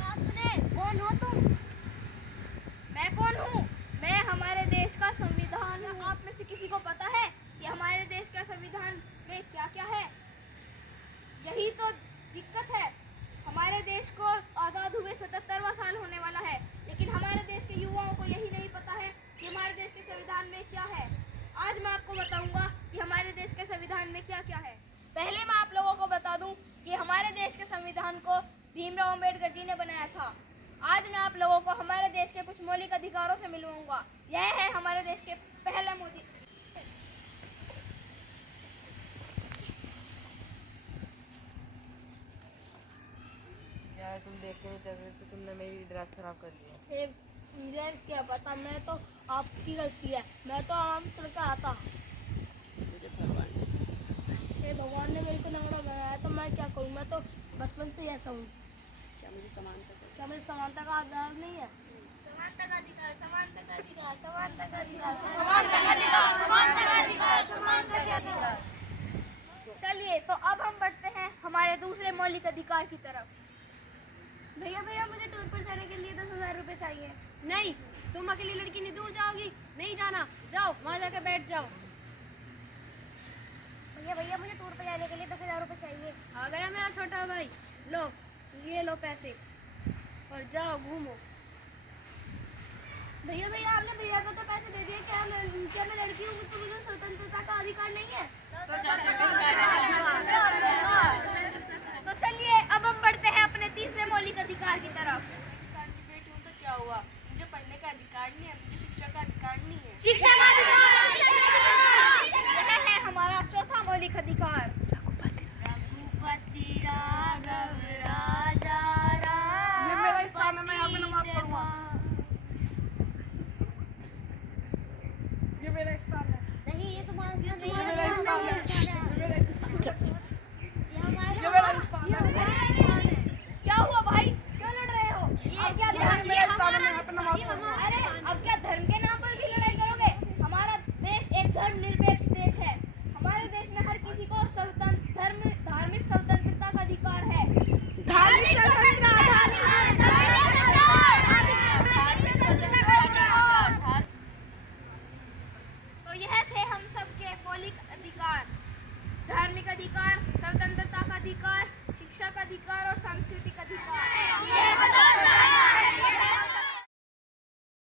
कौन हो तुम? मैं कौन हूँ? मैं हमारे देश का संविधान हूँ। आप में से किसी को पता है कि हमारे देश का संविधान में क्या क्या है? यही तो दिक्कत है। हमारे देश को आज़ाद हुए 77वां साल होने वाला है, लेकिन हमारे देश के युवाओं को यही नहीं पता है कि हमारे देश के संविधान में क्या है। आज मैं आपको बताऊंगा कि हमारे देश के संविधान में क्या क्या है। पहले मैं आप लोगों को बता दूं कि हमारे देश के संविधान को भीमराव अंबेडकर जी ने बनाया था। आज मैं आप लोगों को हमारे देश के कुछ मौलिक अधिकारों से मिलवाऊंगा। यह है हमारे देश के पहले मोदी। यार तुम देख के नहीं चल रहे थे, तुमने मेरी ड्रेस खराब कर दी है। मुझे क्या पता, मैं तो आपकी गलती है। मैं तो आराम से चल के आता। हे भगवान ने मेरे को लंगड़ा बनाया, तो मैं क्या करूँ? मैं तो बचपन से ऐसा हूँ। क्या मुझे समानता का आधार नहीं है? समानता का अधिकार, समानता का अधिकार, समानता का अधिकार, समानता का अधिकार, समानता का अधिकार, समानता का अधिकार। चलिए तो अब हम बढ़ते हैं हमारे दूसरे मौलिक अधिकार की तरफ। भैया भैया, मुझे टूर पर जाने के लिए 10,000 रुपए चाहिए। नहीं, तुम अकेली लड़की नहीं दूर जाओगी। नहीं जाना, जाओ वहाँ जाकर बैठ जाओ। भैया भैया, मुझे टूर पर जाने के लिए 10,000 रुपए चाहिए। आ गया मेरा छोटा भाई। लो, ये लो पैसे और जाओ घूमो। भैया भैया, आपने भैया को तो पैसे दे दिए। क्या मैं लड़की हूँ तो मुझे स्वतंत्रता का अधिकार नहीं है? तो चलिए अब हम बढ़ते हैं अपने तीसरे मौलिक अधिकार की तरफ। सर्टिफिकेट हूँ तो क्या हुआ? मुझे पढ़ने का अधिकार नहीं है, मुझे शिक्षा का अधिकार नहीं है। शिक्षा का अधिकार। यह है हमारा चौथा मौलिक अधिकार।